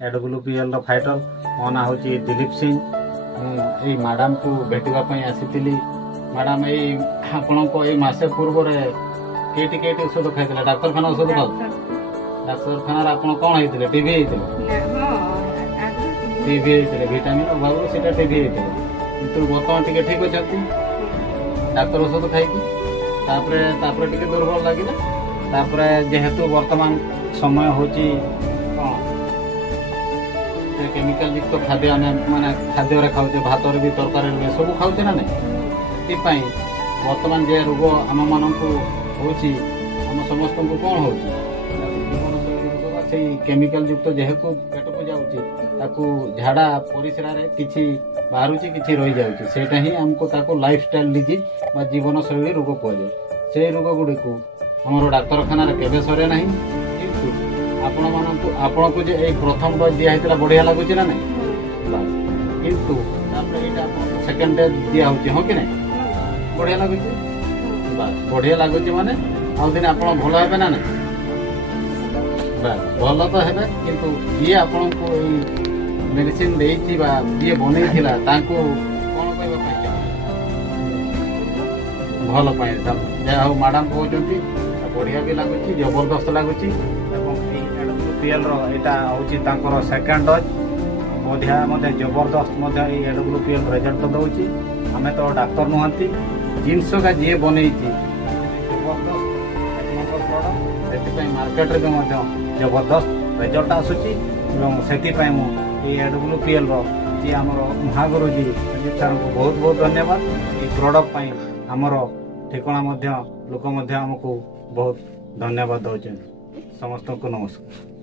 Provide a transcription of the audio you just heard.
AWPL fighter मो ना हूँ दिलीप सिंह। यही मैडम को भेटापी आसी मैडम यही आपण को मसे पूर्व केटी केटी औषध खाई डाक्तरखाना औषध खाऊ डाक्तरखाना आप कौन होते टीबी टीबी होते भिटामिन अभाव से टीबी होते कि बर्तमान टे ठीक अच्छे डाक्तर औषध खाई टे दुर्बल लगे जेहेतु वर्तमान समय हूँ केमिकल युक्त खाद्य आम माने खाद्य खाऊे भात भी तरकारी भी सब खाऊे ना नहीं बर्तमान जे रोग आम मान आम समस्त को कौन हो केमिकल युक्त जेहेतु पेट को जाऊँगी झाड़ा परिश्रा किसी बाहर कि रही जाऊँगी सेटा ही आमको लाइफ स्टाइल डिजीज जीवन शैली रोग कहुए से रोग गुड़ी को आम डाक्तरखाना केवे सरे ना आपण को जे प्रथम डोज दिया बढ़िया लगुच ना नहीं किंतु सेकेंड डोज दिया हाँ कि नहीं बढ़िया लगुच बस बढ़िया लगुच माने आउ दिन आप भल हे ना नहीं बस भल तो हे किंतु जी आपण को मेडिसिन जी बनई कौन कहवा भल पाए जहाँ मैडम कहते बढ़िया भी लगुच जबरदस्त लगुच AWPL यहाँ सेकेंड डोज बढ़िया जबरदस्त AWPL रिजल्ट दौर आम तो डाक्तर नुहति जिनस का जी बनई जबरदस्त से मार्केट में जबरदस्त रिजल्ट आसूची से AWPL जी आम महागुरु जी सर को बहुत बहुत धन्यवाद ये प्रोडक्ट आमर ठिकाना लोक आमको बहुत धन्यवाद दौरान समस्त को नमस्कार।